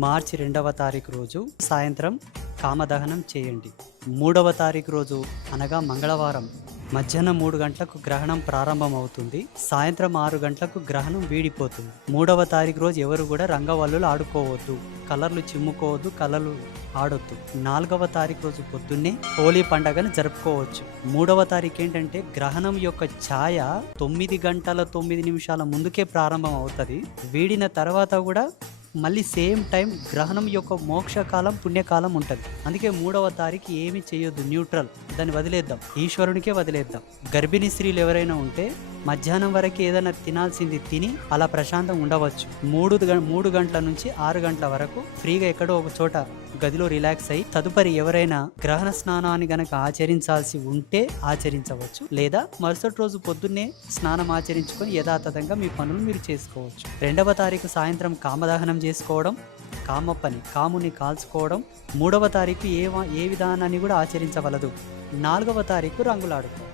మార్చి 2వ తారీఖు రోజు సాయంత్రం కామదహనం చేయండి. 3వ తారీఖు రోజు అనగా మంగళవారం మధ్యాహ్నం 3 గంటలకు గ్రహణం ప్రారంభమవుతుంది. సాయంత్రం 6 గంటలకు గ్రహణం వీడిపోతుంది. 3వ తారీఖు రోజు ఎవరు కూడా రంగవల్లులు ఆడుకోవద్దు, కలర్లు చిమ్ముకోవద్దు, కలర్లు ఆడొద్దు. 4వ తారీఖు రోజు పొద్దున్నే హోలీ పండగను జరుపుకోవచ్చు. 3వ తారీఖు ఏంటంటే గ్రహణం యొక్క ఛాయ 9 గంటల 9 నిమిషాల ముందుకే ప్రారంభం అవుతుంది. వీడిన తర్వాత కూడా మళ్ళీ సేమ్ టైం గ్రహణం యొక్క మోక్షకాలం పుణ్యకాలం ఉంటుంది. అందుకే 3వ తారీఖు ఏమి చేయొద్దు, న్యూట్రల్, దాన్ని వదిలేద్దాం, ఈశ్వరునికే వదిలేద్దాం. గర్భిణీ స్త్రీలు ఎవరైనా ఉంటే మధ్యాహ్నం వరకు ఏదైనా తినాల్సింది తిని అలా ప్రశాంతం ఉండవచ్చు. 3 గంటల నుంచి 6 గంటల వరకు ఫ్రీగా ఎక్కడో ఒక చోట గదిలో రిలాక్స్ అయ్యి తదుపరి ఎవరైనా గ్రహణ స్నానాన్ని గనక ఆచరించాల్సి ఉంటే ఆచరించవచ్చు, లేదా మరుసటి రోజు పొద్దున్నే స్నానం ఆచరించుకొని యథాతథంగా మీ పనులు మీరు చేసుకోవచ్చు. 2వ తారీఖు సాయంత్రం కామదహనం చేసుకోవడం, కాముని కాల్చుకోవడం. 3వ తారీఖు ఏ విధానాన్ని కూడా ఆచరించవలదు. 4వ తారీఖు రంగులాడుకోవడం.